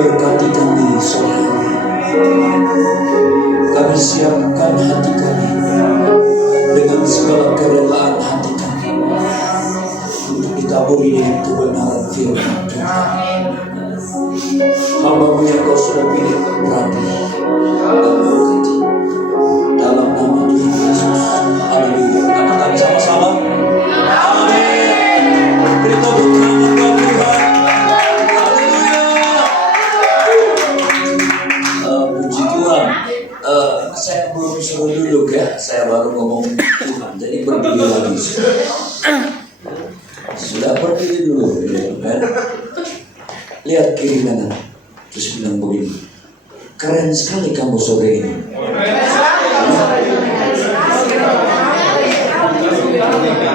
berkati kami sore ini. Kami siapkan hati kami dengan segala kerelaan hati kami untuk ditaburi dengan kebenaran firman Tuhan. Hamba-Mu yang Kau sudah pilih berarti dan berkati dalam nama Tuhan Yesus. Haleluya. Katakan sama-sama. Amin. Beri tepuk tangan buat Tuhan. Puji Tuhan. Saya belum suruh duduk ya. Saya baru ngomong Tuhan. Jadi berdiri lagi. Sudah berdiri dulu kan? Lihat kiri kanan. Terus bilang begini, keren sekali kamu sore ini.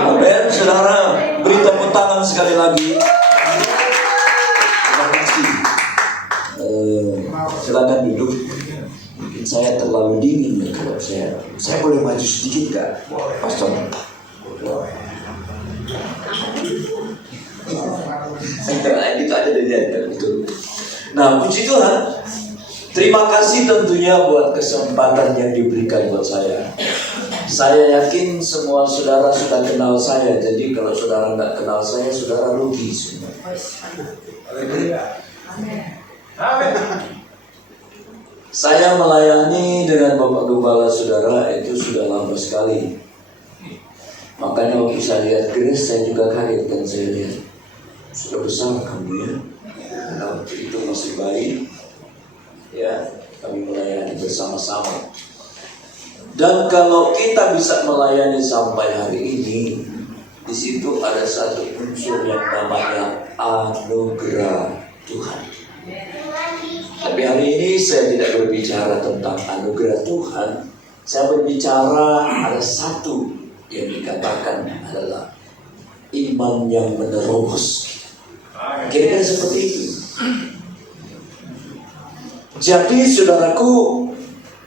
Amin, saudara. Beri tepuk tangan sekali lagi. Terima kasih. Silakan duduk. Mungkin saya terlalu dingin nih kalau saya boleh maju sedikit nggak, Pastor? Itu aja dari itu. Nah, puji Tuhan. Terima kasih tentunya buat kesempatan yang diberikan buat saya. Saya yakin semua saudara sudah kenal saya. Jadi kalau saudara nggak kenal saya, saudara rugi semua. Saya melayani dengan Bapak Gembala saudara itu sudah lama sekali. Makanya waktu saya lihat Grace, saya juga kaget kan saya lihat. Sudah besar kamu ya. Nah, waktu itu masih bayi. Ya, kami melayani bersama-sama. Dan kalau kita bisa melayani sampai hari ini, di situ ada satu unsur yang namanya anugerah Tuhan. Tapi hari ini saya tidak berbicara tentang anugerah Tuhan. Saya berbicara ada satu yang dikatakan adalah iman yang menerobos. Kira-kira seperti itu. Jadi saudaraku,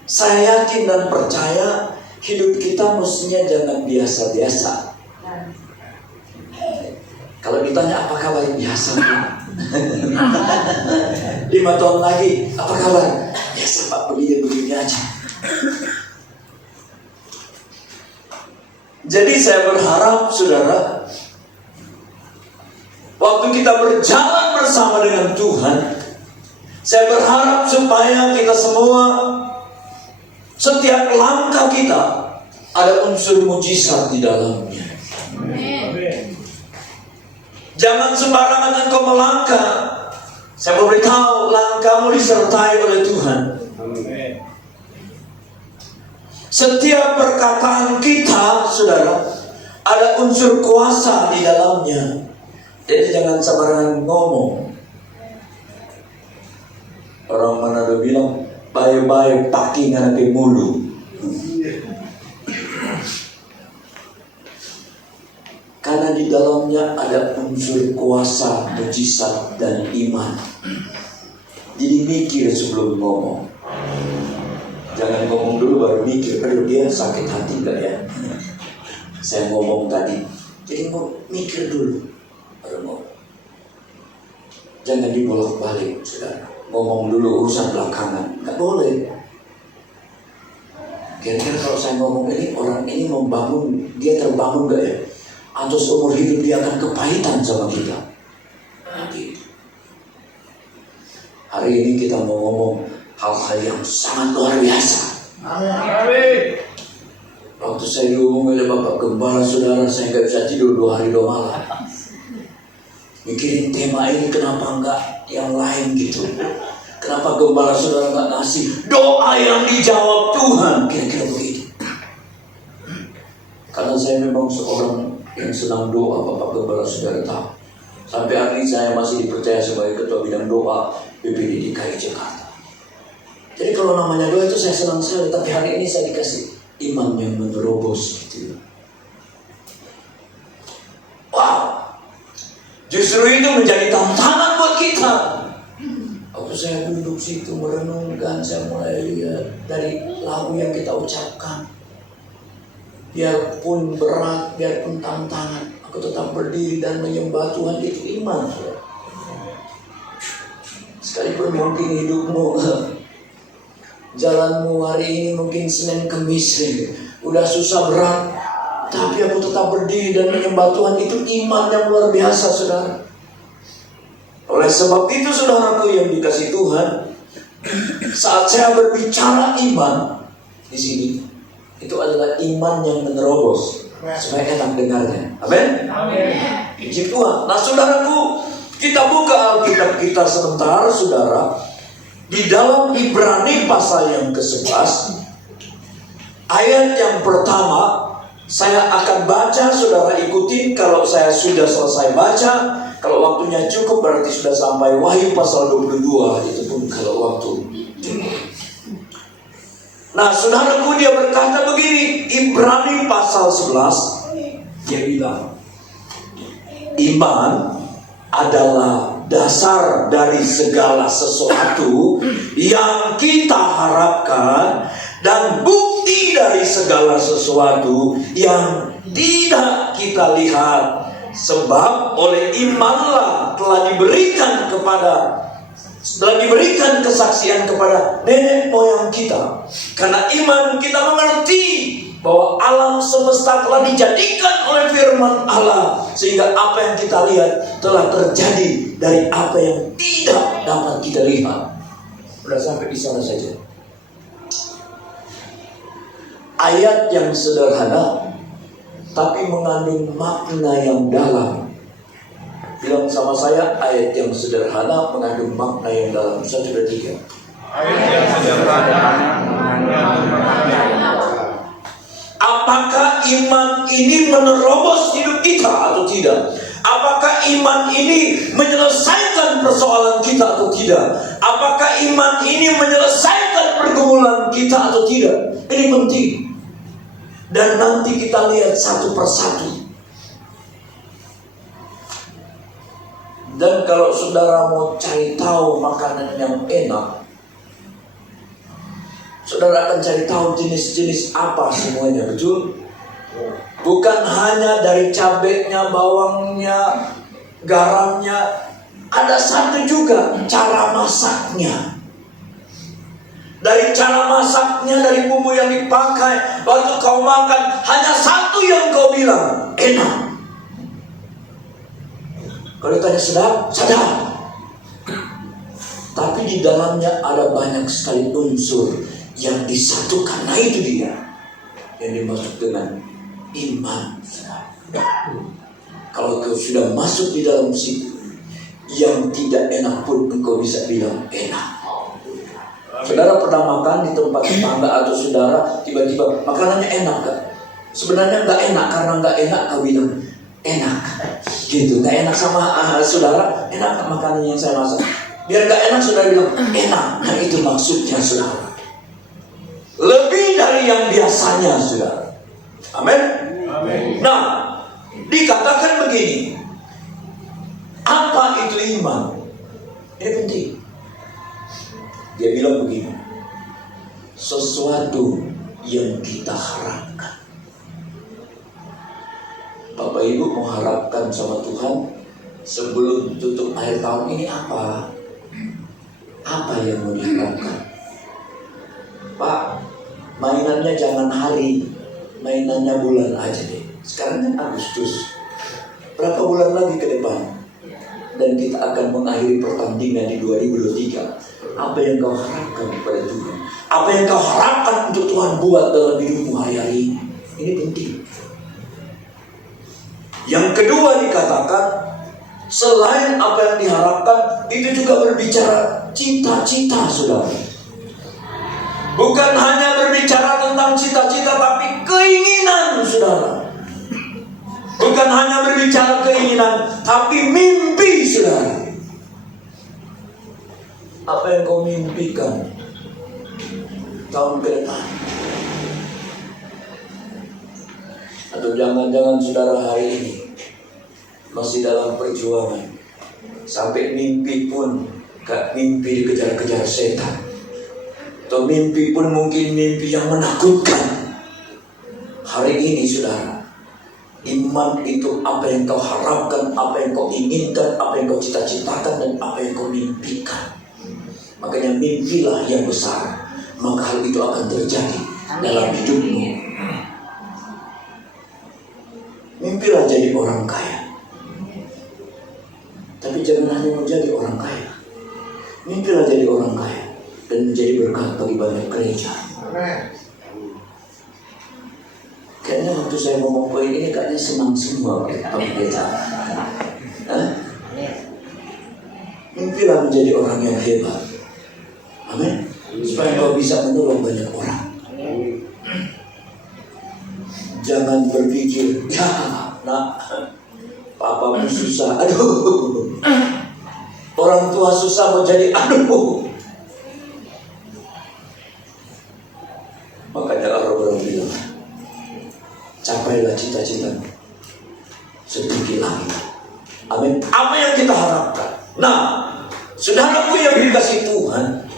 saya yakin dan percaya hidup kita mestinya jangan biasa-biasa. Kalau ditanya apa kabar, biasa. 5 tahun lagi, apa kabar? Biasa Pak, begini aja. Jadi saya berharap saudara, waktu kita berjalan bersama dengan Tuhan, saya berharap supaya kita semua, setiap langkah kita ada unsur mujizat di dalamnya. Jangan sembarangan engkau melangkah. Saya memberitahu, langkahmu disertai oleh Tuhan. Setiap perkataan kita, saudara, ada unsur kuasa di dalamnya. Jadi jangan sembarangan ngomong. Orang Manado bilang, baik-baik paki nganapi mulu. Karena di dalamnya ada unsur kuasa, mujizat, dan iman. Jadi mikir sebelum ngomong. Jangan ngomong dulu baru mikir. Aduh, dia sakit hati gak ya? Saya ngomong tadi. Jadi mikir dulu baru ngomong. Jangan dibolak-balik, saudara. Ngomong dulu urusan belakangan. Gak boleh. Kira-kira kalau saya ngomong ini, orang ini membangun, dia terbangun gak ya? Atau seumur hidup dia akan kepahitan sama kita. Gitu. Hari ini kita mau ngomong hal-hal yang sangat luar biasa. Amin. Waktu saya diumum oleh Bapak Gembala saudara, saya gak bisa tidur 2 hari 2 malam. Mikirin tema ini, kenapa enggak yang lain gitu. Kenapa Gembala saudara enggak ngasih doa yang dijawab Tuhan. Kira-kira begitu. Karena saya memang seorang yang senang doa, Bapak Gembala saudara tahu. Sampai hari ini saya masih dipercaya sebagai ketua bidang doa BPD DKI Jakarta. Jadi kalau namanya doa itu saya senang sekali. Tapi hari ini saya dikasih iman yang menerobos gitu. Wow. Justru itu menjadi tantangan buat kita. Waktu saya duduk situ merenungkan, saya mulai lihat dari lagu yang kita ucapkan. Biarpun berat, biarpun tantangan, aku tetap berdiri dan menyembah Tuhan. Itu iman. Sekalipun mungkin hidupmu, jalanmu hari ini mungkin Senin Kemis, udah susah berat, tapi aku tetap berdiri dan menyembah Tuhan. Itu iman yang luar biasa, saudara. Oleh sebab itu, saudaraku yang dikasihi Tuhan, saat saya berbicara iman di sini, itu adalah iman yang menerobos supaya enak dengarnya. Amin. Puji Tuhan. Nah, saudaraku, kita buka Alkitab kita sebentar, saudara. Di dalam Ibrani pasal yang ke-11, ayat yang pertama, saya akan baca, saudara ikutin. Kalau saya sudah selesai baca, kalau waktunya cukup berarti sudah sampai Wahyu pasal 22. Itu pun kalau waktu cukup. Nah, saudaraku, dia berkata begini, Ibrani pasal 11, dia bilang, iman adalah dasar dari segala sesuatu yang kita harapkan dan bukti dari segala sesuatu yang tidak kita lihat. Sebab oleh imanlah telah diberikan kesaksian kepada nenek moyang kita. Karena iman kita mengerti bahwa alam semesta telah dijadikan oleh firman Allah, sehingga apa yang kita lihat telah terjadi dari apa yang tidak dapat kita lihat. Sudah sampai di sana saja. Ayat yang sederhana tapi mengandung makna yang dalam. Bilang sama saya, ayat yang sederhana mengandung makna yang dalam. 1, 2, 3. Ayat yang sederhana mengandung makna yang dalam. Apakah iman ini menerobos hidup kita atau tidak? Apakah iman ini menyelesaikan persoalan kita atau tidak? Apakah iman ini menyelesaikan pergumulan kita atau tidak? Ini penting. Dan nanti kita lihat satu persatu. Dan kalau saudara mau cari tahu makanan yang enak, saudara akan cari tahu jenis-jenis apa semuanya, betul? Bukan hanya dari cabenya, bawangnya, garamnya. Ada satu juga cara masaknya. Dari cara masaknya, dari bumbu yang dipakai, waktu kau makan, hanya satu yang kau bilang, enak. Kalau ditanya sedap, sedap. Tapi di dalamnya ada banyak sekali unsur yang disatukan. Nah, itu dia yang dimaksud dengan iman. Kalau kau sudah masuk di dalam situ, yang tidak enak pun engkau bisa bilang enak. Saudara pernah makan di tempat tetangga atau saudara, tiba-tiba makanannya enak gak? Sebenarnya gak enak, karena gak enak kau bilang enak gitu. Gak enak sama saudara, enak gak makanan yang saya masak? Biar gak enak, saudara bilang enak. Nah, itu maksudnya, saudara. Lebih dari yang biasanya, saudara. Amin. Nah, dikatakan begini, apa itu iman? Ini penting. Dia bilang begini, sesuatu yang kita harapkan. Bapak Ibu mengharapkan sama Tuhan sebelum tutup akhir tahun ini apa? Apa yang mau diharapkan? Pak, mainannya jangan hari, mainannya bulan aja deh. Sekarang kan Agustus, berapa bulan lagi ke depan? Dan kita akan mengakhiri pertandingan di 2023. Apa yang kau harapkan kepada Tuhan? Apa yang kau harapkan untuk Tuhan buat dalam hidupmu hari-hari ini? Ini penting. Yang kedua dikatakan, selain apa yang diharapkan, itu juga berbicara cita-cita, saudara. Bukan hanya berbicara tentang cita-cita, tapi keinginan, saudara. Bukan hanya berbicara keinginan, tapi mimpi, saudara. Apa yang kau mimpikan tahun ke depan? Atau jangan-jangan saudara hari ini masih dalam perjuangan, sampai mimpi pun gak mimpi dikejar-kejar setan, atau mimpi pun mungkin mimpi yang menakutkan. Hari ini, saudara, iman itu apa yang kau harapkan, apa yang kau inginkan, apa yang kau cita-citakan, dan apa yang kau mimpikan. Makanya mimpilah yang besar, maka hal itu akan terjadi dalam hidupmu. Mimpilah jadi orang kaya, tapi jangan hanya menjadi orang kaya. Mimpilah jadi orang kaya dan menjadi berkat bagi banyak gereja. Kayaknya waktu saya ngomong poin ini kayaknya senang semua Pak Pendeta. Mimpilah menjadi orang yang hebat. Amin. Supaya kau bisa menolong banyak orang. Jangan berpikir, ya nak, papamu susah, aduh. Orang tua susah mau jadi, aduh. Makanya orang-orang bilang, capailah cita-cita setinggi langit. Amin. Apa yang kita harapkan? Nah, saudaraku yang dikasih Tuhan,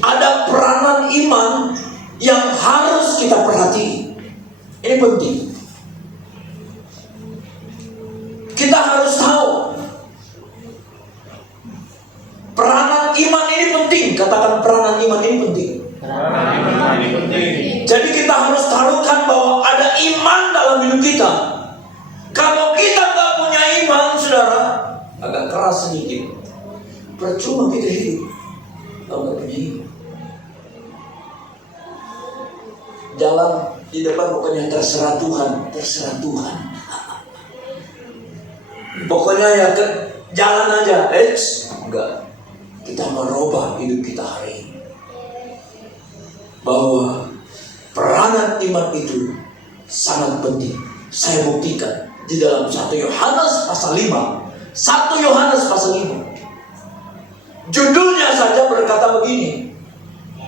ada peranan iman yang harus kita perhati. Ini penting. Kita harus tahu peranan iman ini penting. Katakan peranan iman ini penting. Jadi kita harus taruhkan bahwa ada iman dalam hidup kita. Kalau kita gak punya iman, saudara, agak keras sedikit, percuma kita hidup kalau gak punya iman. Jalan di depan pokoknya terserah Tuhan, terserah Tuhan. Pokoknya ya ke jalan aja, enggak. Kita merubah hidup kita hari ini. Bahwa peranan iman itu sangat penting. Saya buktikan di dalam 1 Yohanes pasal 5. 1 Yohanes pasal 5. Judulnya saja berkata begini.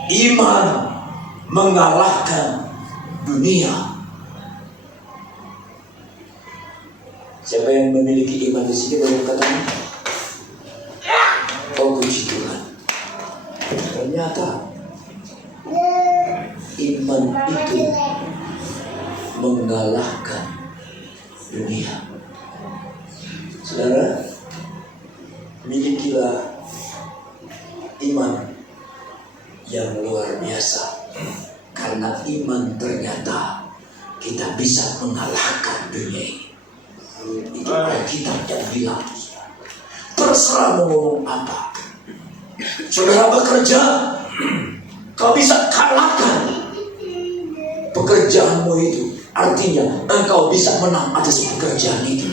Iman mengalahkan dunia. Siapa yang memiliki iman di sini boleh katakan? Oh puji Tuhan. Ternyata iman itu mengalahkan dunia. Saudara, milikilah iman yang luar biasa. Karena iman ternyata kita bisa mengalahkan dunia ini. Itu Alkitab yang bilang. Terserah mau ngomong apa. Saudara bekerja, kau bisa kalahkan pekerjaanmu itu. Artinya engkau bisa menang atas pekerjaan itu.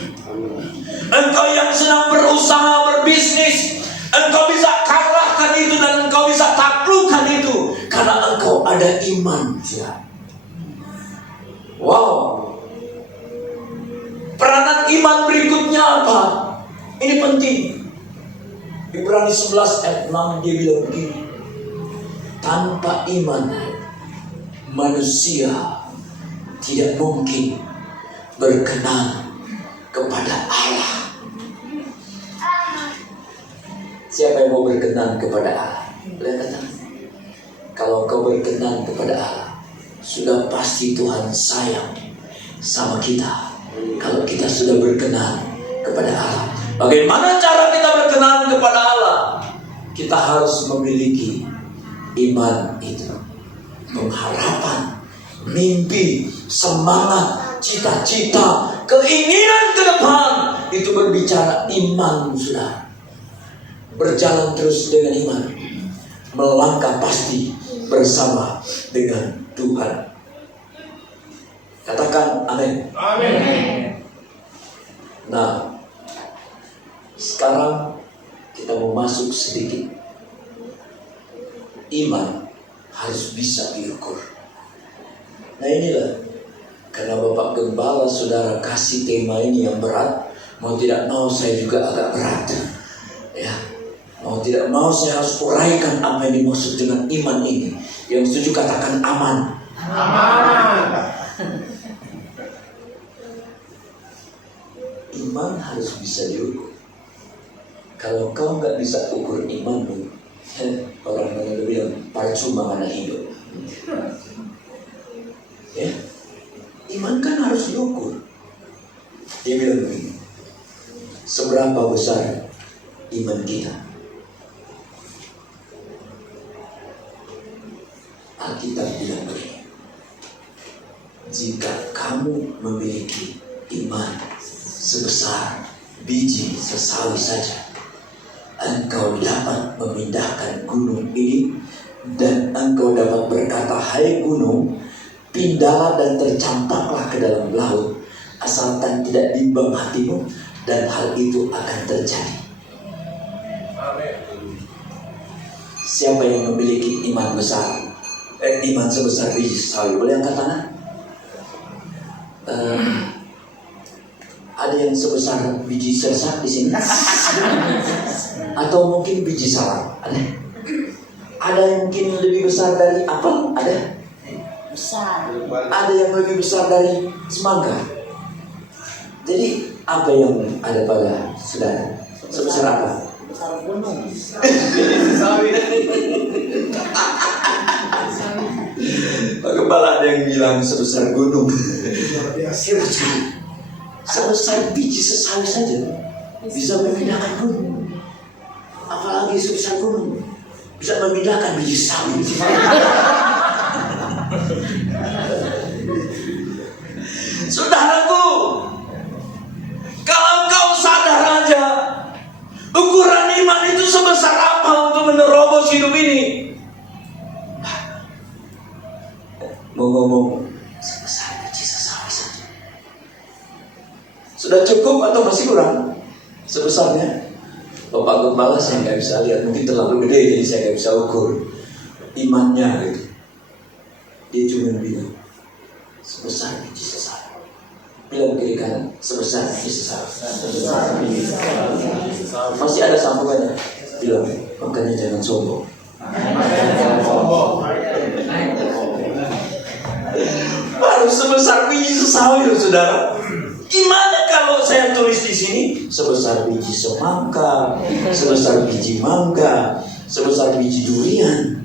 Engkau yang sedang berusaha berbisnis, engkau bisa kalahkan itu dan engkau bisa taklukkan itu karena engkau ada iman. Wow. Peranan iman berikutnya apa? Ini penting. Ibrani 11 ayat 6 dia bilang begini. Tanpa iman manusia tidak mungkin berkenan kepada Allah. Siapa yang mau berkenan kepada Allah? Lihat, kalau kau berkenan kepada Allah, sudah pasti Tuhan sayang sama kita. Kalau kita sudah berkenan kepada Allah, bagaimana cara kita berkenan kepada Allah? Kita harus memiliki iman itu, pengharapan, mimpi, semangat, cita-cita, keinginan ke depan. Itu berbicara iman, sudah. Berjalan terus dengan iman, melangkah pasti bersama dengan Tuhan. Katakan amin. Amin. Nah, sekarang kita mau masuk sedikit. Iman harus bisa diukur. Nah inilah, karena Bapak Gembala saudara kasih tema ini yang berat, mau tidak mau saya juga agak berat. Ya, mau tidak mau saya harus uraikan apa yang dimaksud dengan iman ini. Yang setuju katakan aman. Aman. Iman harus bisa diukur. Kalau kau nggak bisa ukur imanmu, orang yang bilang percuma mana hidup. Ya, iman kan harus diukur. Dia bilang begini, seberapa besar iman kita? jika kamu memiliki iman sebesar biji sesawi saja, engkau dapat memindahkan gunung ini, dan engkau dapat berkata, hai gunung, pindahlah dan tercampaklah ke dalam laut, asalkan tidak bimbang hatimu, dan hal itu akan terjadi. Siapa yang memiliki iman besar? Iman sebesar biji sesawi? Boleh angkat tangan? Ada yang sebesar biji sesawi di sini? Atau mungkin biji salam? Ada yang mungkin lebih besar dari apel? Ada? Besar. Ada yang lebih besar dari semangka. Jadi apa yang ada pada saudara? Sebesar apa? Besar gunung. Pak Kepala ada yang bilang sebesar gunung. Sebesar biji sesawi saja bisa memindahkan gunung. Apalagi sebesar gunung bisa memindahkan biji sesawi. Saudaraku, kalau kau sadar aja ukuran iman itu sebesar apa untuk menerobos hidup ini. Mau ngomong sebesar biji sesawi saja, sudah cukup atau masih kurang sebesarnya? Bapak Gembala saya nggak bisa lihat, mungkin terlalu gede jadi saya nggak bisa ukur imannya gitu. Dia cuma bilang sebesar biji sesawi. Bilang kiri kanan, sebesar biji sesawi. Masih ada sambungannya. Bilang, makanya jangan sombong. Baru sebesar biji sesawi loh saudara. Gimana kalau saya tulis di sini sebesar biji semangka, sebesar biji mangga, sebesar biji durian?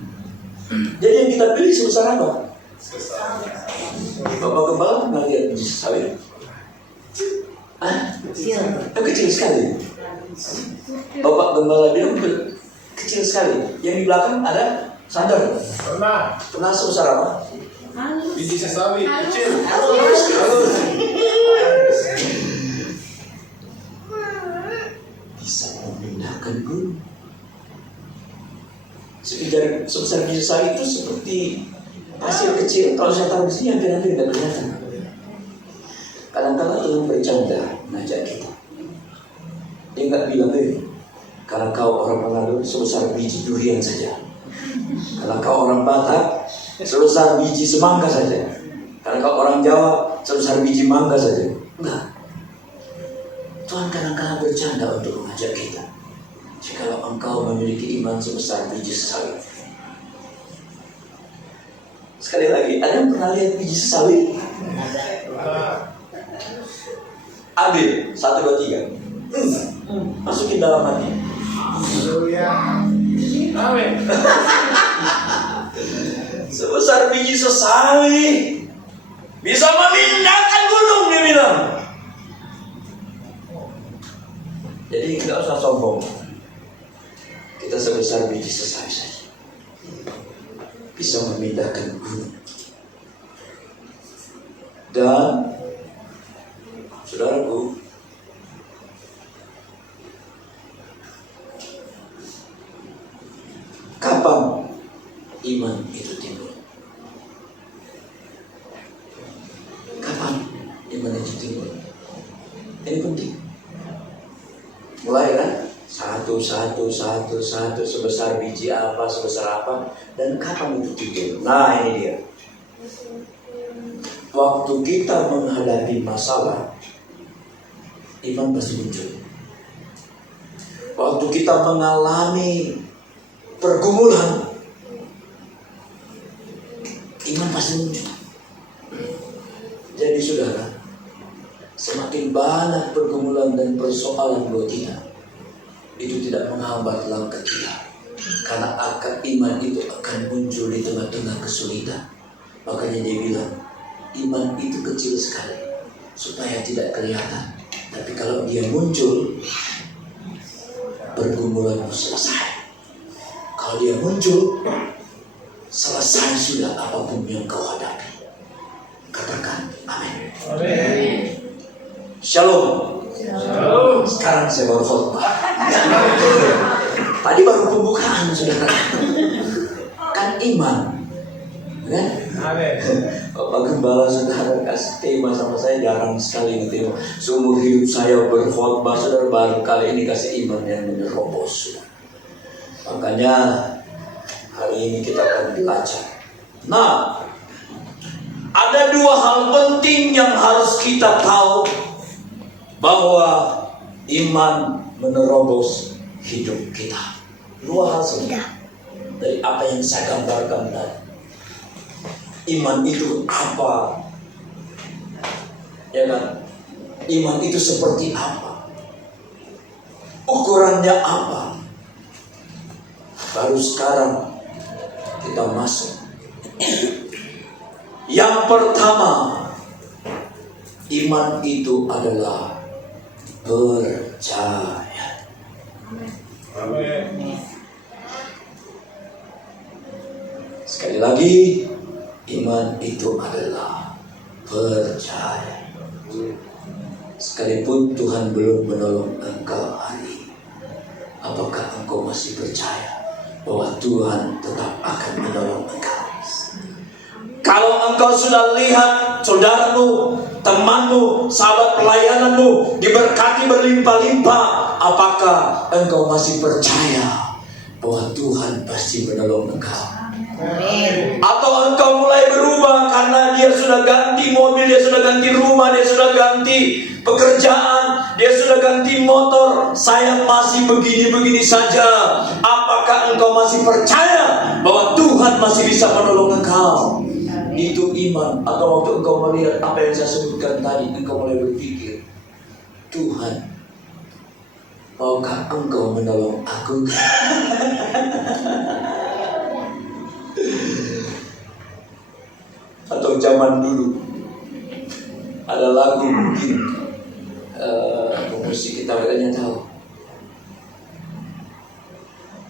Jadi yang kita pilih sebesar apa? Bapak Gembala pernah lihat biji sesawi? Kecil. Kecil sekali. Bapak Gembala bilang kecil sekali. Yang di belakang ada sadar? Pernah sebesar apa? Biji sesawi kecil. Bisa memindahkan gunung. Sebesar biji sesawi itu seperti pasir kecil. Kalau saya taruh di sini hampir-hampir tidak kelihatan. Kadang-kadang Tuhan bercanda mengajak kita. Dia nggak bilang kalau kau orang Manado sebesar biji durian saja. Kalau kau orang Batak sebesar biji semangka saja. Kalau kau orang Jawa sebesar biji mangga saja. Enggak. Tuhan kadang-kadang bercanda untuk mengajak kita. Jikalau engkau memiliki iman sebesar biji sesawi. Sekali lagi, ada yang pernah lihat biji sesawi? Ambil 1, 2, 3. Masukin dalam hati. Amin. Sebesar biji sesawi bisa memindahkan gunung, dia bilang. Jadi tidak usah sombong. Kita sebesar biji sesawi saja bisa memindahkan gunung. Dan saudaraku, kapan iman itu timbul? Kapan iman itu timbul? Ini penting. Mulai kan? Satu, sebesar biji apa, sebesar apa, dan kapan itu timbul? Nah ini dia. Waktu kita menghadapi masalah, iman pasti muncul. Waktu kita mengalami pergumulan, iman pasti muncul. Jadi saudara, semakin banyak pergumulan dan persoalan buat kita, itu tidak menghambat langkah kita. Karena akar iman itu akan muncul di tengah-tengah kesulitan. Makanya dia bilang, iman itu kecil sekali supaya tidak kelihatan. Tapi kalau dia muncul, pergumulanmu selesai. Kalau dia muncul, selesai sudah apapun yang kau hadapi. Katakan, Shalom. Sekarang saya baru khotbah. Tadi baru pembukaan, saudara. Kan iman, kan? Bapak Gembala saudara kasih tema sama saya jarang sekali gitu. Seumur hidup saya berkhotbah, saudara, baru kali ini kasih iman yang menerobos. Makanya hari ini kita akan belajar. Nah, ada dua hal penting yang harus kita tahu bahwa iman menerobos hidup kita. Dua hal saja dari apa yang saya gambarkan tadi. Iman itu apa? Ya kan? Iman itu seperti apa? Ukurannya apa? Baru sekarang kita masuk. Yang pertama, iman itu adalah percaya. Sekali lagi, iman itu adalah percaya. Sekalipun Tuhan belum menolong engkau hari ini, apakah engkau masih percaya bahwa Tuhan tetap akan menolong engkau? Kalau engkau sudah lihat saudaramu, temanmu, sahabat pelayananmu diberkati berlimpah-limpah, apakah engkau masih percaya bahwa Tuhan pasti menolong engkau? Amin. Atau engkau mulai berubah karena dia sudah ganti mobil, dia sudah ganti rumah, dia sudah ganti pekerjaan, dia sudah ganti motor, saya masih begini-begini saja. Apakah engkau masih percaya bahwa Tuhan masih bisa menolong engkau? Itu iman. Atau waktu engkau melihat apa yang saya sebutkan tadi, engkau mulai berpikir, Tuhan, maukah engkau menolong aku? Atau zaman dulu ada lagu mungkin pemusik kita katanya tahu,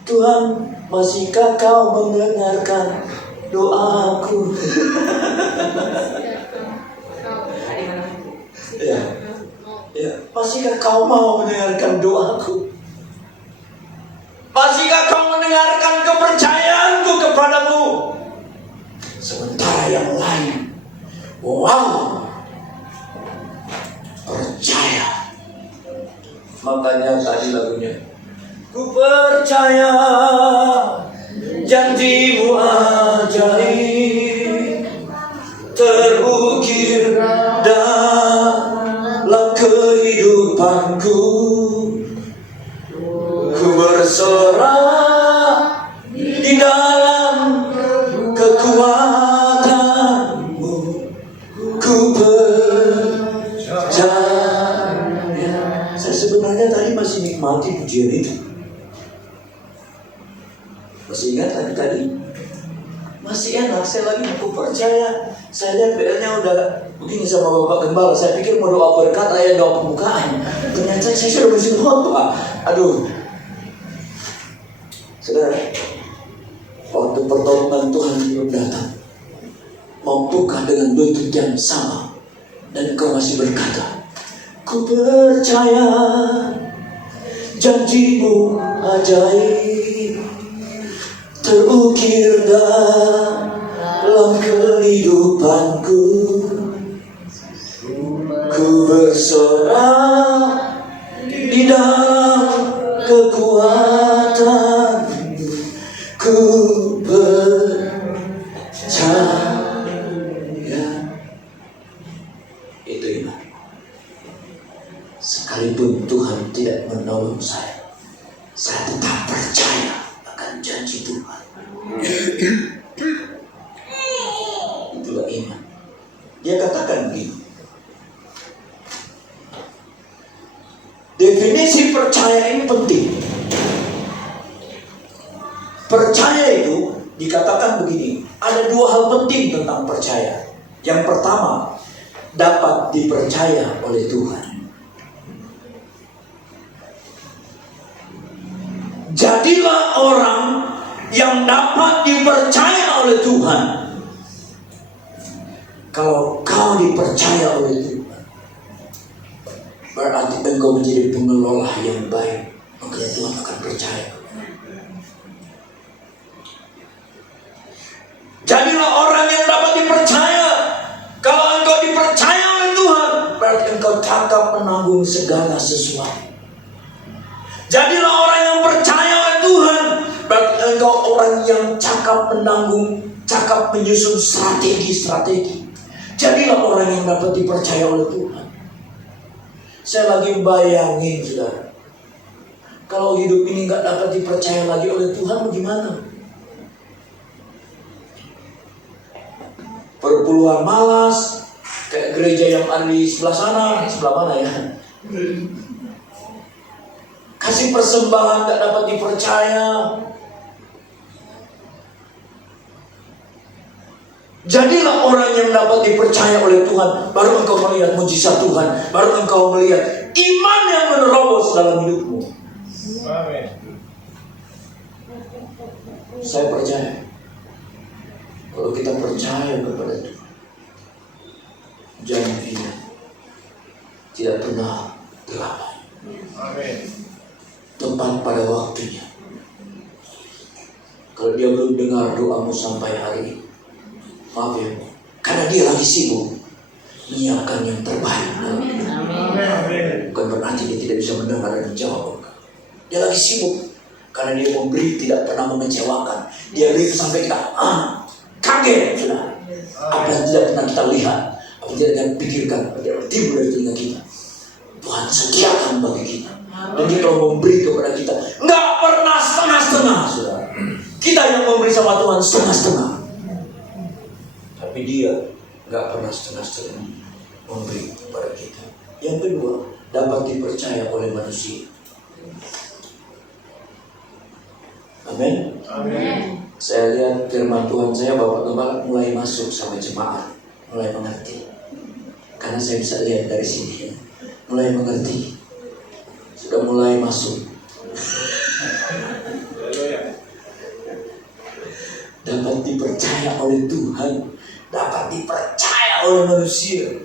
Tuhan, masihkah kau mendengarkan doaku? Ya, ya, masihkah kau mau mendengarkan doaku? Masihkah kau mendengarkan kepercayaanku kepadamu? Sementara yang lain, wow, percaya. Makanya tadi lagunya, ku percaya janjimu ajaib, terukir dalam kehidupanku. Ku berserah di dalam kekuatanmu, ku percaya. Saya sebenarnya tadi masih nikmati pujian itu. Masih ingat tadi? Masih enak, saya lagi aku percaya. Saya lihat PR-nya udah begini sama Bapak Gembala. Saya pikir mau doa berkat, doa pembukaan. Ternyata saya sudah bersihin khotbah. Aduh. Saudara, waktu pertolongan Tuhan belum datang, mampukah dengan bentuk yang sama dan kau masih berkata, ku percaya janjimu ajaib, terukir dalam kehidupanku. Ku berserah di dalam kekuatan, ku percaya. Itu iman. Sekalipun Tuhan tidak menolong saya tetap percaya akan janji Tuhan. Itulah iman. Dia katakan begini, definisi percaya ini penting. Percaya itu dikatakan begini, ada dua hal penting tentang percaya. Yang pertama, dapat dipercaya oleh Tuhan. Jadilah orang yang dapat dipercaya oleh Tuhan. Kalau kau dipercaya oleh engkau menjadi pengelola yang baik, maka Tuhan akan percaya. Jadilah orang yang dapat dipercaya. Kalau engkau dipercaya oleh Tuhan, berarti engkau cakap menanggung segala sesuatu. Jadilah orang yang percaya oleh Tuhan, berarti engkau orang yang cakap menanggung, cakap menyusun strategi-strategi. Jadilah orang yang dapat dipercaya oleh Tuhan. Saya lagi bayangin, saudara, kalau hidup ini gak dapat dipercaya lagi oleh Tuhan, bagaimana? Perpuluhan malas, kayak gereja yang ada di sebelah sana, sebelah mana ya? Kasih persembahan gak dapat dipercaya. Jadilah orang yang dapat dipercaya oleh Tuhan, baru engkau melihat mujizat Tuhan, baru engkau melihat iman yang menerobos dalam hidupmu. Amin. Saya percaya, kalau kita percaya kepada Tuhan, janjinya tidak pernah terlambat. Amin. Tepat pada waktunya. Kalau dia belum dengar doamu sampai hari ini, maaf ya, karena dia lagi sibuk menyiapkan yang terbaik. Amin. Bukan berarti dia tidak bisa mendengar dan menjawab. Dia lagi sibuk karena dia memberi tidak pernah mengecewakan. Dia beri sampai kita kaget, sudah. Apa yang tidak pernah kita lihat, apa yang tidak kita pikirkan, apa yang timbul dari telinga kita, Tuhan sediakan bagi kita. Dan dia telah memberi kepada kita, nggak pernah setengah-setengah, sudah. Kita yang memberi sama Tuhan setengah-setengah, tapi dia nggak pernah setengah-setengah memberi kepada kita. Yang kedua, dapat dipercaya oleh manusia. Amin. Amin. Saya lihat firman Tuhan saya, Bapak Gembala mulai masuk sama jemaat, mulai mengerti. Karena saya bisa lihat dari sini, mulai mengerti, sudah mulai masuk. Dapat dipercaya oleh Tuhan, dapat dipercaya oleh manusia.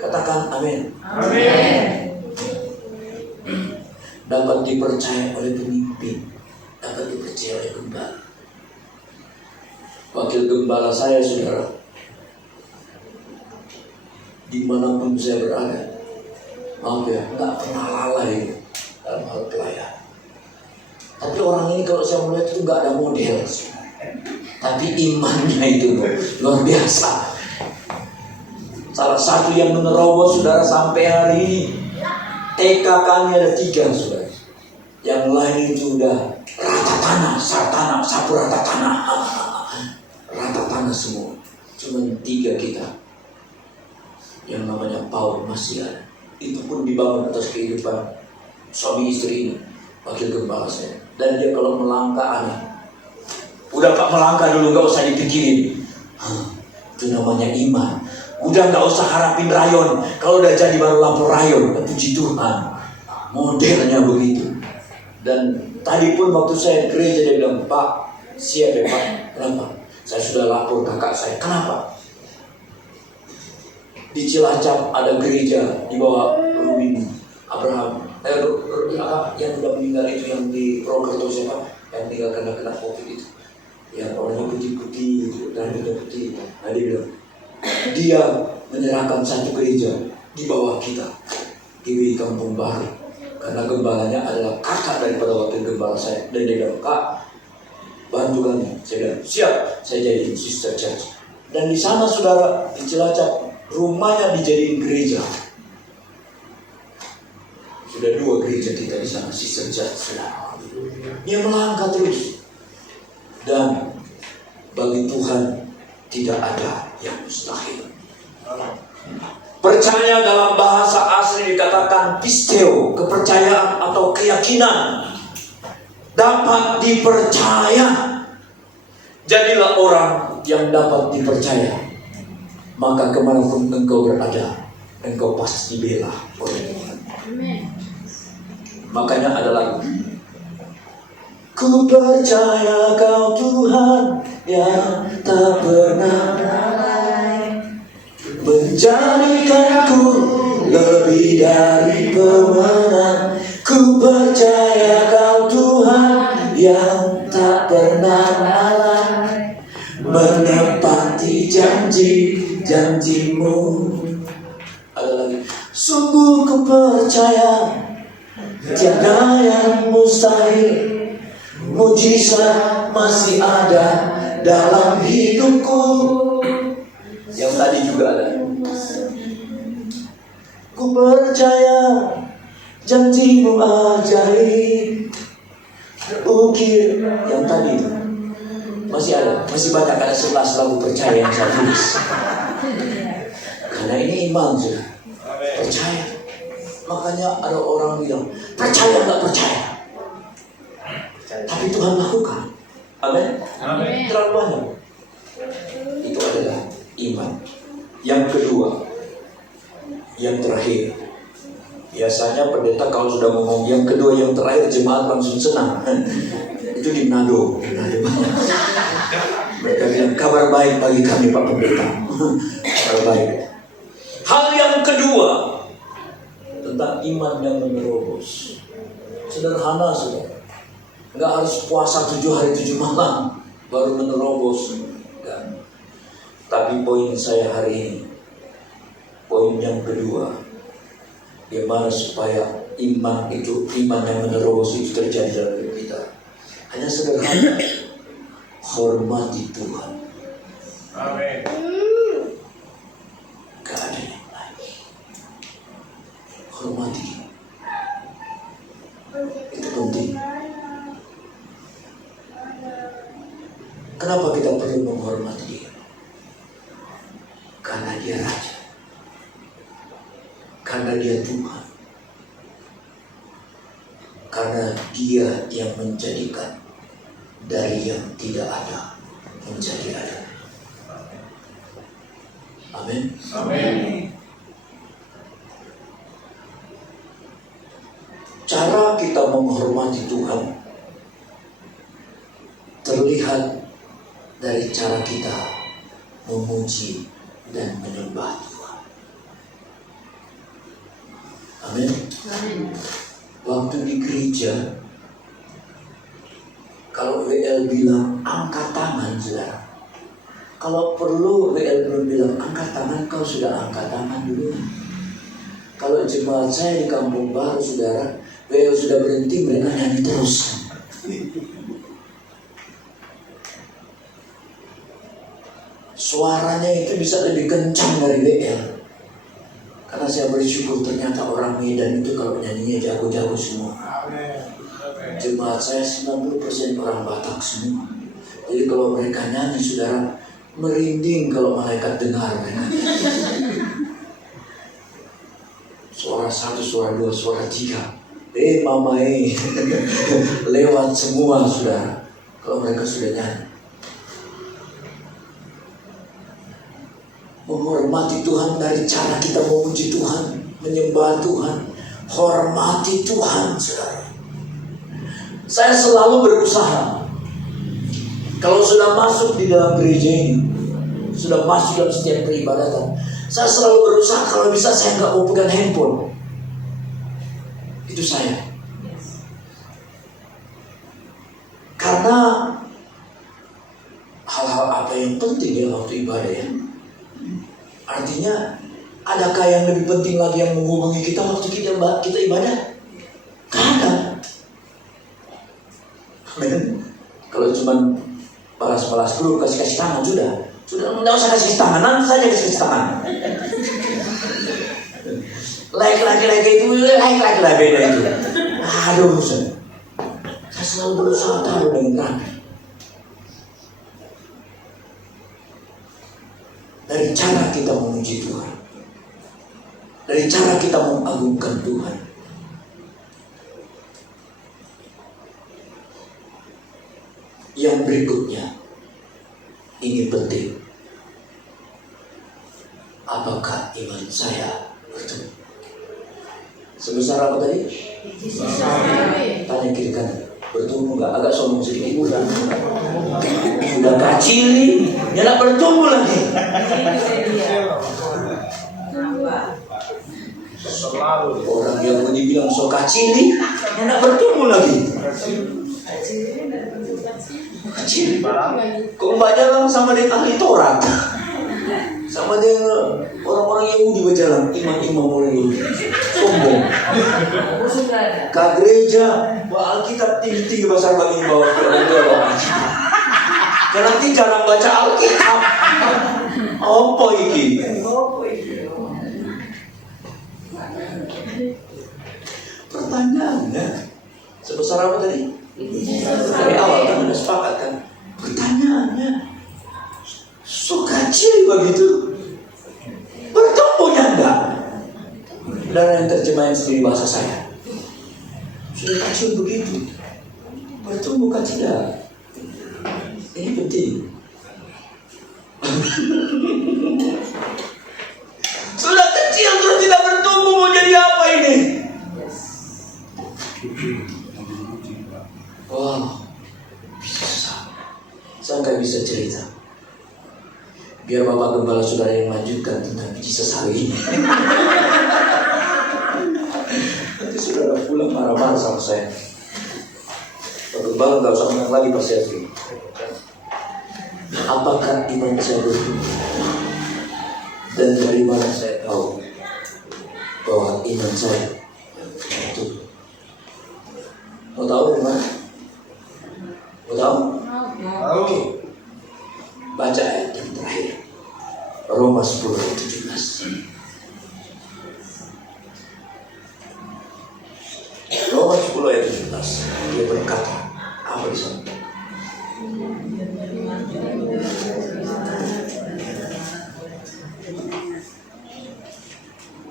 Katakan amin. Amin. Dapat dipercaya oleh pemimpin, dapat dipercaya oleh gembala. Wakil gembala saya, saudara, dimanapun saya berada, maaf ya, nggak pernah lalai dalam hal pelayanan. Tapi orang ini kalau saya melihat itu nggak ada model, tapi imannya itu luar biasa. Salah satu yang menerobos, saudara, sampai hari ini TK kami ada 3, saudara. Yang lain itu udah rata tanah, sapu rata tanah, rata tanah semua. Cuma 3 kita yang namanya Paul masih ada. Itu pun dibangun atas kehidupan suami istri ini, wakil gembala saya. Dan dia kalau melangkah aneh, udah Pak melangkah dulu, gak usah dipikirin. Itu namanya iman. Udah gak usah harapin rayon. Kalau udah jadi baru lapor rayon. Puji Tuhan, modelnya begitu. Dan tadi pun waktu saya gereja dia bilang, Pak, siap ya Pak. Kenapa? Saya sudah lapor kakak saya. Kenapa? Di Cilacap ada gereja di bawah Ruben Abraham. Yang sudah meninggal itu, yang di Prokerto siapa? Yang tinggal kena COVID itu. Yang orangnya putih-putih, dan putih. Nah, dia bilang, dia menyerahkan satu gereja di bawah kita di Kampung Baru, karena gembalanya adalah kakak daripada wakil gembala saya. Dan dia bilang, Kak, bantu kami. Saya bilang, siap, saya jadi sister church. Dan di sana, saudara, di Cilacap, rumahnya dijadiin gereja. Sudah 2 gereja kita di sana, sister church, saudara. Dia melangkah terus. Dan bagi Tuhan tidak ada yang mustahil. Percaya dalam bahasa asli dikatakan pisteo, kepercayaan atau keyakinan. Dapat dipercaya. Jadilah orang yang dapat dipercaya. Maka kemanapun engkau berada, engkau pasti dibela oleh Tuhan. Makanya ada lagu, ku percaya kau Tuhan yang tak pernah menjadikanku lebih lebih dari pemenang. Ku percaya Kau Tuhan yang tak pernah lalai, menepati janji-janjimu. Ada lagi. Sungguh ku percaya tiada yang mustahil, mujizat masih ada dalam hidupku. Yang tadi juga ada. Ku percaya janjimu ajaib, ukir. Yang tadi itu masih ada, masih banyak, ada 11 lagu percaya yang saya tulis. Karena ini iman sudah, percaya. Makanya ada orang bilang, percaya nggak percaya? Tapi Tuhan lakukan. Amin. Terlalu banyak. Itu adalah iman. Yang kedua, yang terakhir. Biasanya pendeta kalau sudah ngomong yang kedua, yang terakhir, jemaat langsung senang. Itu di Manado. Mereka bilang, kabar baik bagi kami Pak Pendeta. Kabar baik. Hal yang kedua tentang iman yang menerobos. Sederhana sudah. Enggak harus puasa 7 hari 7 malam baru menerobos. Enggak. Tapi poin saya hari ini, poin yang kedua, bagaimana supaya iman yang menerobos itu terjadi dalam hidup kita. Hanya sederhana, hormati Tuhan. Amin. Gak ada yang lain. Hormati. Itu penting. Kenapa kita perlu menghormati Dia? Karena Dia Raja. Karena Dia Tuhan. Karena Dia yang menjadikan dari yang tidak ada menjadi ada. Amin. Amin. Cara kita menghormati Tuhan terlihat dari cara kita memuji dan menyembah Tuhan. Amin. Waktu di gereja, kalau WL bilang angkat tangan, saudara. Kalau perlu WL belum bilang angkat tangan, kau sudah angkat tangan dulu. Kalau jemaat saya di Kampung Baru, saudara, WL sudah berhenti, mereka nyanyi terus. Suaranya itu bisa lebih kencang dari WL. Karena saya bersyukur ternyata orang Medan itu kalau nyanyinya jago-jago semua. Jemaat saya 90% orang Batak semua. Jadi kalau mereka nyanyi, saudara, merinding kalau malaikat dengar mereka. Suara 1, suara 2, suara 3. Mama lewat semua, saudara. Kalau mereka sudah nyanyi. Menghormati Tuhan dari cara kita memuji Tuhan, menyembah Tuhan, hormati Tuhan, saudara. Saya selalu berusaha, kalau sudah masuk di dalam gereja ini, sudah masuk dalam setiap peribadatan, saya selalu berusaha kalau bisa saya nggak mau pegang handphone. Itu saya. Karena hal-hal apa yang penting ya waktu ibadah ya. Artinya, adakah yang lebih penting lagi yang menghubungi kita waktu kita ibadah? Gak ada. Amin. Kalau cuma balas-balas grup, kasih tangan, sudah nggak usah kasih tangan, nanti saja kasih tangan. Like itu, like beda itu. Aduh, saya selalu berusaha taruh dengan rapi. Dari cara kita memuji Tuhan, dari cara kita mengagungkan Tuhan. Yang berikutnya, ini penting. Apakah iman saya bertumbuh? Sebesar apa tadi? Tanya kiri kanan. Bertumbuh nggak? Agak sombong sedikit. Sudah kacili, jangan bertumbuh lagi. Orang yang dibilang sokacili, enak bertumbuh lagi. Kecil. Kok Mbak jalan sama dengan ahli Taurat, sama dengan orang-orang Yahudi berjalan, imam-imam orang Yahudi, sombong. Ke gereja, bawa Alkitab tinggi-tinggi besar bagi bawah ke orang tua. Dan nanti jarang baca Alkitab. Apa ini? Pertanyaannya sebesar apa tadi? Dari awal kan sudah sepakat kan? Pertanyaannya sukacili begitu, bertumbuhnya enggak? Dan yang terjemahin sendiri bahasa saya, sudah kecil begitu, bertumbuh kan tidak? Ini penting. Sudah kecil terus tidak bertumbuh, mau jadi apa ini? Wow, bisa. Saya nggak bisa cerita. Biar Bapak Gembala Saudara yang lanjutkan tentang biji sesawi ini. Nanti saudara pulang marah-marah sama saya. Bapak Gembala nggak usah menang lagi pas saya ini. Apakah iman saya bertumbuh? Dan dari mana saya tahu bahwa iman saya bertumbuh? Mau tahu dari mana? Mau tahu? Oke. Baca ayat yang terakhir, Roma 10:17. Roma 10:17. Dia berkata apa di sana?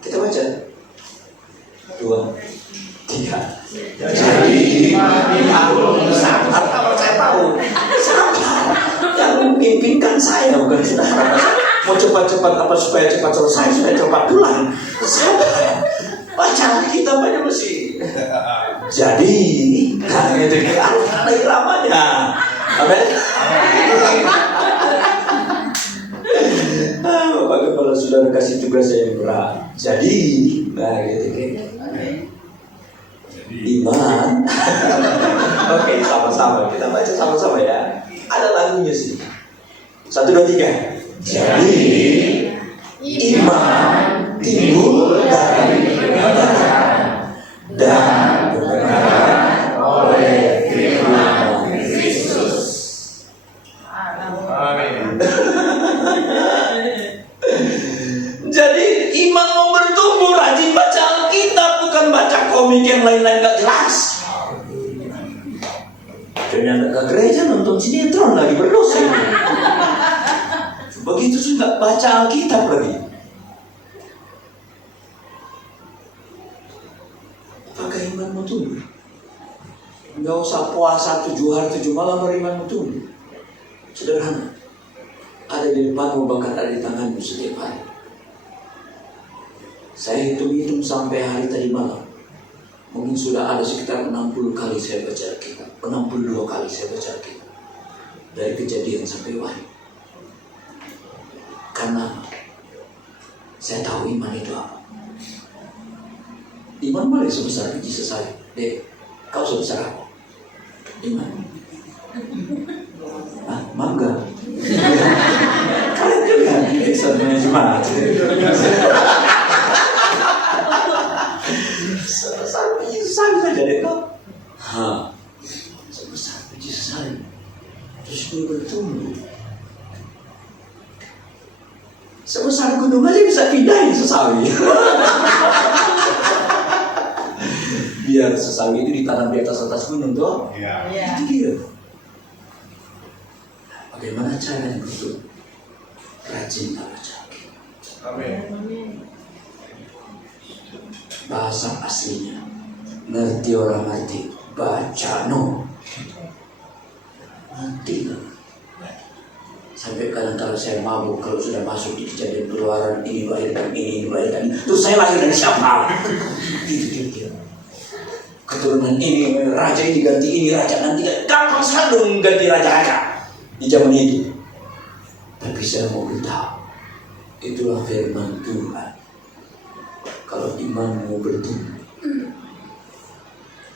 Kita baca 2, 3. Jadi aku sabar, kalau saya tahu sabar yang memimpinkan saya bukan saudara. Mau cepat-cepat apa supaya cepat selesai, supaya cepat pulang. Sabar, baca kita banyak mesti. Jadi, nah itu ada iramanya. Amin. Bapak Kepala Saudara kasih tugas saya yang berat. Jadi, nah gitu kan. Iman. Oke, sama-sama. Kita baca sama-sama ya. Ada lagunya sih. 1, 2, 3. Jadi iman timbul dari kebenaran dan kebenaran oleh firman Kristus. Amin. Jadi iman mau bertumbuh, rajin baca Alkitab, bukan baca komik yang lain-lain gak jelas. Jangan ke gereja nonton sinetron lagi, berdosa. Begitu juga baca Alkitab lagi. Apakah imanmu tumbuh? Enggak usah puasa 7 hari 7 malam baru imanmu tumbuh. Sederhana. Ada di depanmu, bahkan ada di tanganmu setiap hari. Saya hitung-hitung sampai hari tadi malam, mungkin sudah ada sekitar 60 kali saya baca Alkitab, 62 kali saya baca Alkitab, dari Kejadian sampai Wahyu. Karena saya tahu iman itu apa. Iman boleh sebesar biji sesawi. Kau sebesar apa? Iman. Mangga. Kalian juga eksamennya Jumat. Sebesar biji sesawi saja deh kau. Sebesar biji sesawi. Terus dia bertumbuh. Sebesar gunung aja bisa pindahin sesawi. Biar sesawi itu ditanam di atas gunung tuh. Iya. Itu dia. Bagaimana caranya itu? Rajin baca. Amin. Bahasa aslinya ngerti orang ngerti, baca no. Ngerti kan? Sampai kadang-kadang saya mabuk kalau sudah masuk di Kejadian Keluaran, ini dilahirkan ini dilahirkan ini. Terus saya lahir dari siapa? Gitu. Keturunan ini, raja ini ganti ini, raja nanti gampang sekali ganti raja-raja di zaman itu. Tapi saya mau beritahu, itulah firman Tuhan. Kalau kalau imanmu bertumbuh.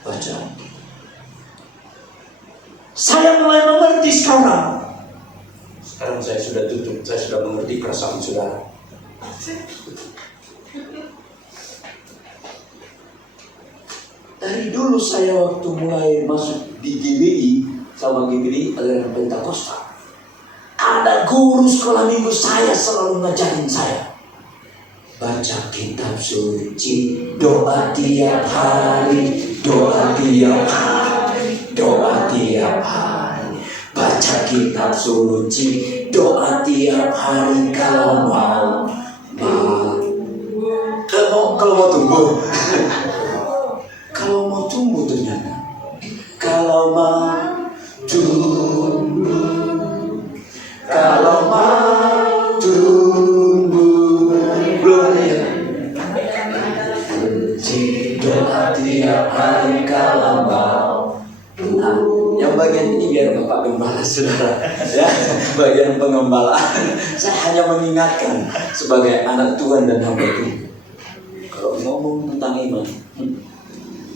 Baca. Saya mulai mengerti sekarang. Sekarang saya sudah tutup, saya sudah mengerti perasaan saudara. Dari dulu saya waktu mulai masuk di GBI, sama GBI aliran Pentakosta, ada guru sekolah minggu saya selalu ngajarin saya baca kitab suci, doa tiap hari, doa tiap hari, doa tiap hari. Baca kitab suci, doa tiap hari kalau mau tumbuh. Kalau mau tumbuh ternyata, kalau mau tumbuh, kalau mau tumbuh, gloria. Doa tiap hari kalau mau. Nah, yang bagian ini biar Bapak Gembala saudara, ya, bagian pengembalaan. Saya hanya mengingatkan sebagai anak Tuhan dan hamba Tuhan. Kalau ngomong tentang iman,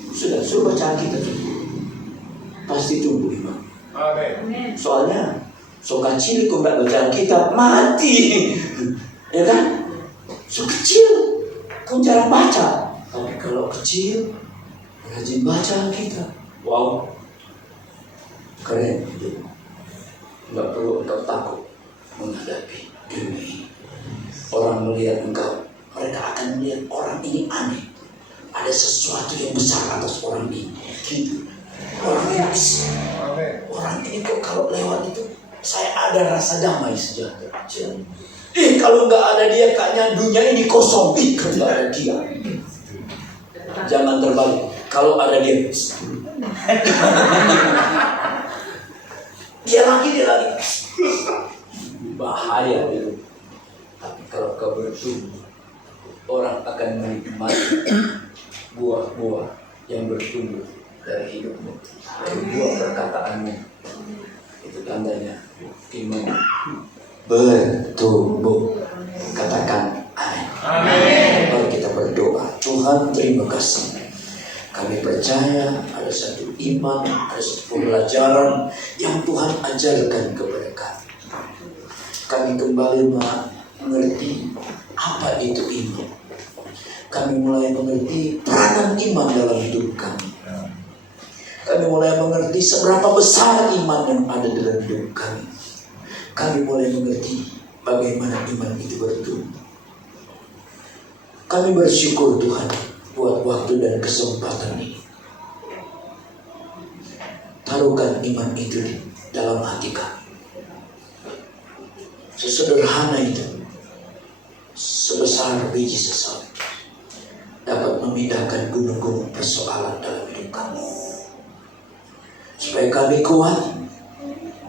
sudah suruh baca Alkitab, pasti tumbuh iman. Soalnya so kecil kok nggak baca Alkitab mati, ya kan? So kecil kau jarang baca, tapi kalau kecil rajin baca Alkitab, wow, keren. Nggak perlu engkau takut menghadapi dunia ini. Orang melihat engkau, mereka akan melihat orang ini aneh. Ada sesuatu yang besar atas orang ini. Gitu. Orang ini kok kalau lewat itu saya ada rasa damai sejahtera. Kalau nggak ada dia kayaknya dunia ini kosong. Kalau nggak ada dia. Jangan terbalik. Kalau ada dia, dia lagi. Bahaya itu. Tapi kalau kau bertumbuh, orang akan menikmati buah-buah yang bertumbuh dari hidupmu, dari buah perkataanmu. Itu tandanya iman bertumbuh. Katakan amin. Amin. Mari kita berdoa. Tuhan, terima kasih. Kami percaya ada satu iman, ada satu pembelajaran yang Tuhan ajarkan kepada kami. Kami kembali mengerti apa itu iman. Kami mulai mengerti peranan iman dalam hidup kami. Kami mulai mengerti seberapa besar iman yang ada dalam hidup kami. Kami mulai mengerti bagaimana iman itu bertumbuh. Kami bersyukur Tuhan buat waktu dan kesempatan ini. Taruhkan iman itu di dalam hati kami. Sesederhana itu, sebesar biji sesawi, dapat memindahkan gunung-gunung persoalan dalam hidup kami. Supaya kami kuat,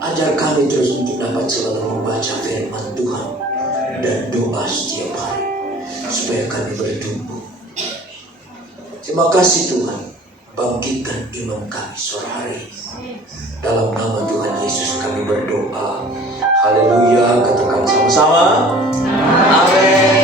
ajar kami terus untuk dapat selalu membaca firman Tuhan dan doa setiap hari, supaya kami bertumbuh. Terima kasih Tuhan, bangkitkan iman kami sore hari. Dalam nama Tuhan Yesus kami berdoa. Haleluya, katakan sama-sama. Amin.